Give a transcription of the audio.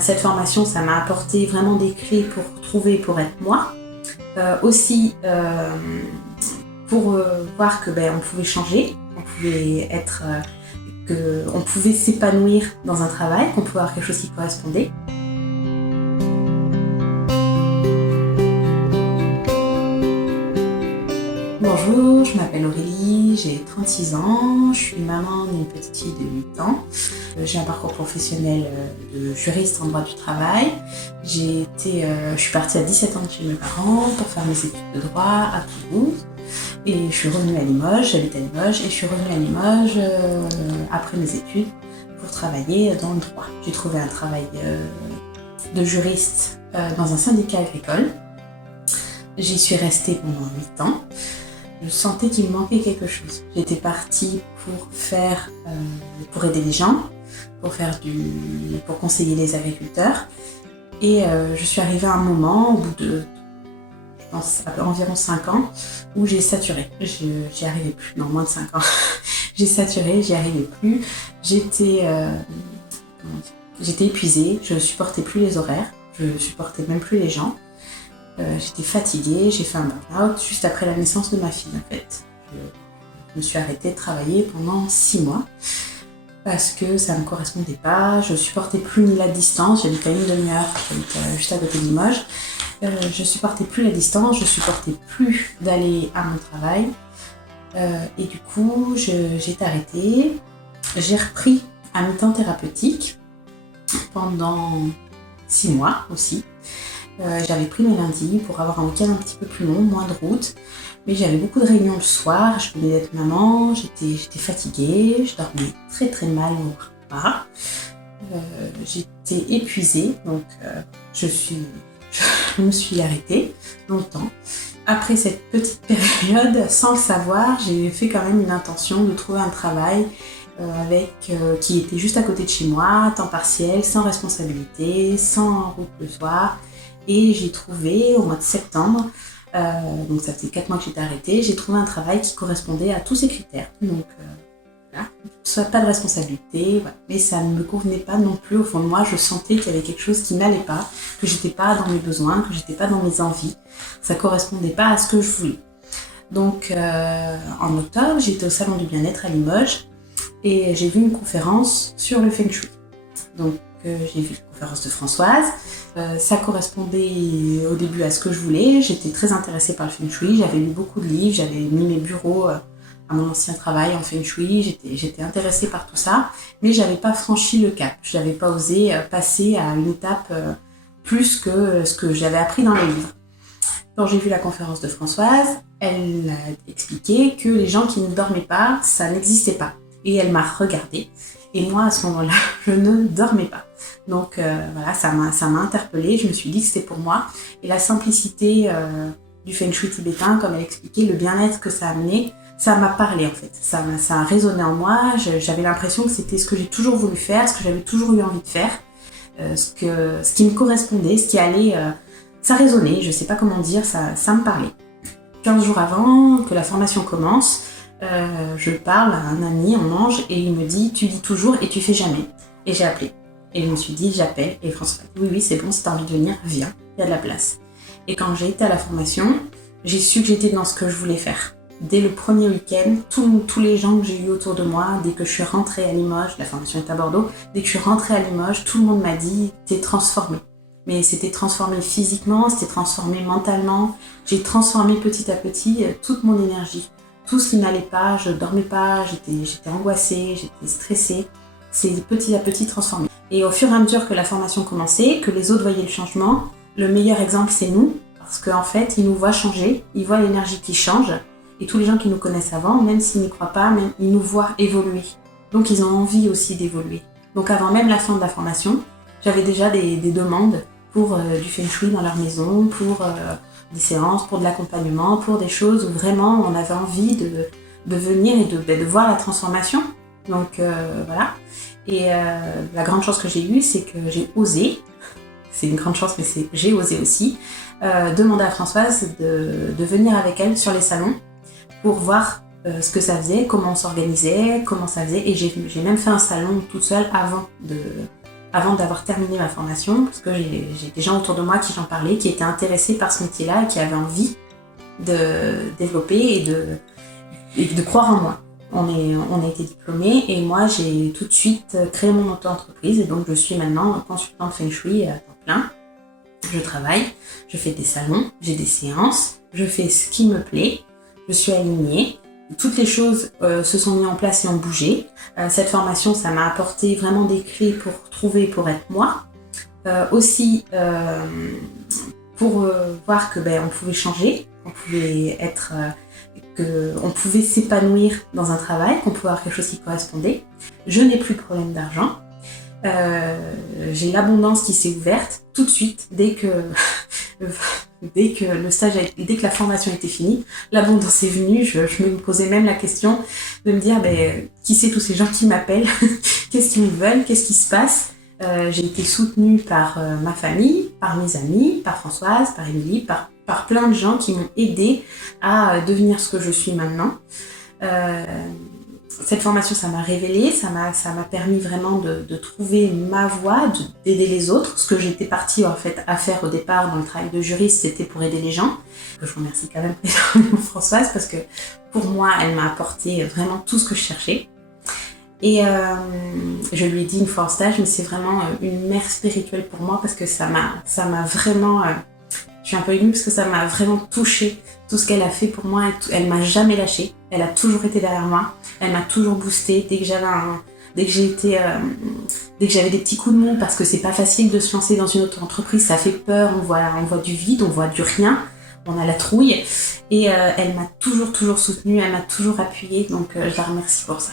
Cette formation, ça m'a apporté vraiment des clés pour trouver, pour être moi. Aussi, pour voir que on pouvait changer, on pouvait être, qu'on pouvait s'épanouir dans un travail, qu'on pouvait avoir quelque chose qui correspondait. Bonjour, je m'appelle Aurélie, j'ai 36 ans, je suis maman d'une petite fille de 8 ans. J'ai un parcours professionnel de juriste en droit du travail. Je suis partie à 17 ans de chez mes parents pour faire mes études de droit à Toulouse. Et je suis revenue à Limoges, j'habite à Limoges, et je suis revenue à Limoges après mes études pour travailler dans le droit. J'ai trouvé un travail de juriste dans un syndicat agricole. J'y suis restée pendant 8 ans. Je sentais qu'il me manquait quelque chose. J'étais partie pour aider les gens, pour conseiller les agriculteurs. Et je suis arrivée à un moment, au bout de, je pense, environ 5 ans, où j'ai saturé. J'y arrivais plus, non, moins de 5 ans. J'ai saturé, j'y arrivais plus. J'étais épuisée, je ne supportais plus les horaires, je ne supportais même plus les gens. J'étais fatiguée, j'ai fait un burn-out juste après la naissance de ma fille en fait. Je me suis arrêtée de travailler pendant 6 mois parce que ça ne me correspondait pas, je supportais plus ni la distance, j'habite à une demi-heure, j'habite juste à côté de Limoges. Je supportais plus la distance, je supportais plus d'aller à mon travail. Et du coup, j'ai arrêté. J'ai repris un mi-temps thérapeutique pendant 6 mois aussi. J'avais pris mes lundis pour avoir un week-end un petit peu plus long, moins de route. Mais j'avais beaucoup de réunions le soir, je venais d'être maman, j'étais fatiguée, je dormais très très mal au repas. J'étais épuisée, donc je me suis arrêtée longtemps. Après cette petite période, sans le savoir, j'ai fait quand même une intention de trouver un travail qui était juste à côté de chez moi, temps partiel, sans responsabilité, sans route le soir. Et j'ai trouvé au mois de septembre, donc ça faisait 4 mois que j'étais arrêtée, j'ai trouvé un travail qui correspondait à tous ces critères. Donc voilà, soit pas de responsabilité, voilà. Mais ça ne me convenait pas non plus au fond de moi, je sentais qu'il y avait quelque chose qui n'allait pas, que j'étais pas dans mes besoins, que j'étais pas dans mes envies, ça correspondait pas à ce que je voulais. Donc en octobre, j'étais au salon du bien-être à Limoges et j'ai vu une conférence sur le Feng Shui. Donc j'ai vu la conférence de Françoise. Ça correspondait au début à ce que je voulais. J'étais très intéressée par le Feng Shui. J'avais lu beaucoup de livres. J'avais mis mes bureaux à mon ancien travail en Feng Shui. J'étais intéressée par tout ça. Mais je n'avais pas franchi le cap. Je n'avais pas osé passer à une étape plus que ce que j'avais appris dans les livres. Quand j'ai vu la conférence de Françoise, elle a expliqué que les gens qui ne dormaient pas, ça n'existait pas. Et elle m'a regardée. Et moi, à ce moment-là, je ne dormais pas. Donc voilà, ça m'a interpellée, je me suis dit que c'était pour moi. Et la simplicité du Feng Shui tibétain, comme elle expliquait, le bien-être que ça amenait, ça m'a parlé en fait. Ça a résonné en moi, j'avais l'impression que c'était ce que j'ai toujours voulu faire, ce que j'avais toujours eu envie de faire, ce qui me correspondait, ce qui allait... ça résonnait, je sais pas comment dire, ça me parlait. 15 jours avant que la formation commence, je parle à un ami, on mange, et il me dit « tu dis toujours et tu fais jamais ». Et j'ai appelé. Et je me suis dit, j'appelle, et François m'a dit, oui, c'est bon, si t'as envie de venir, viens, il y a de la place. Et quand j'ai été à la formation, j'ai su que j'étais dans ce que je voulais faire. Dès le premier week-end, tous les gens que j'ai eu autour de moi, dès que je suis rentrée à Limoges, la formation est à Bordeaux, dès que je suis rentrée à Limoges, tout le monde m'a dit, t'es transformée. Mais c'était transformé physiquement, c'était transformé mentalement. J'ai transformé petit à petit toute mon énergie. Tout ce qui n'allait pas, je dormais pas, j'étais angoissée, j'étais stressée. C'est petit à petit transformé. Et au fur et à mesure que la formation commençait, que les autres voyaient le changement, le meilleur exemple c'est nous, parce qu'en fait ils nous voient changer, ils voient l'énergie qui change, et tous les gens qui nous connaissent avant, même s'ils n'y croient pas, même, ils nous voient évoluer. Donc ils ont envie aussi d'évoluer. Donc avant même la fin de la formation, j'avais déjà des demandes pour du Feng Shui dans leur maison, pour des séances, pour de l'accompagnement, pour des choses où vraiment on avait envie de venir et de voir la transformation. Donc voilà. Et la grande chance que j'ai eue, c'est que j'ai osé, c'est une grande chance, mais j'ai osé aussi, demander à Françoise de venir avec elle sur les salons pour voir ce que ça faisait, comment on s'organisait, comment ça faisait. Et j'ai même fait un salon toute seule avant avant d'avoir terminé ma formation, parce que j'ai des gens autour de moi qui j'en parlais, qui étaient intéressés par ce métier-là et qui avaient envie de développer et de croire en moi. On a été diplômés et moi j'ai tout de suite créé mon auto-entreprise et donc je suis maintenant consultante Feng Shui à temps plein. Je travaille, je fais des salons, j'ai des séances, je fais ce qui me plaît, je suis alignée. Toutes les choses se sont mises en place et ont bougé. Cette formation, ça m'a apporté vraiment des clés pour trouver, pour être moi. Aussi, pour voir que on pouvait changer, qu'on pouvait être, qu'on pouvait s'épanouir dans un travail, qu'on pouvait avoir quelque chose qui correspondait. Je n'ai plus de problème d'argent. J'ai l'abondance qui s'est ouverte tout de suite dès que le stage dès que la formation était finie, l'abondance est venue. Je me posais même la question de me dire qui c'est tous ces gens qui m'appellent, qu'est-ce qu'ils me veulent, qu'est-ce qui se passe. J'ai été soutenue par ma famille, par mes amis, par Françoise, par Émilie, par plein de gens qui m'ont aidée à devenir ce que je suis maintenant. Cette formation, ça m'a révélée, ça m'a permis vraiment de trouver ma voie, d'aider les autres. Ce que j'étais partie en fait à faire au départ dans le travail de juriste, c'était pour aider les gens. Je remercie quand même Françoise parce que pour moi, elle m'a apporté vraiment tout ce que je cherchais. Et je lui ai dit une fois en stage, mais c'est vraiment une mère spirituelle pour moi parce que ça m'a vraiment... je suis un peu émue parce que ça m'a vraiment touchée, tout ce qu'elle a fait pour moi. Elle m'a jamais lâchée, elle a toujours été derrière moi, elle m'a toujours boostée dès que j'avais des petits coups de mou parce que c'est pas facile de se lancer dans une auto-entreprise, ça fait peur, on voit du vide, on voit du rien, on a la trouille. Et elle m'a toujours soutenue, elle m'a toujours appuyée, donc je la remercie pour ça.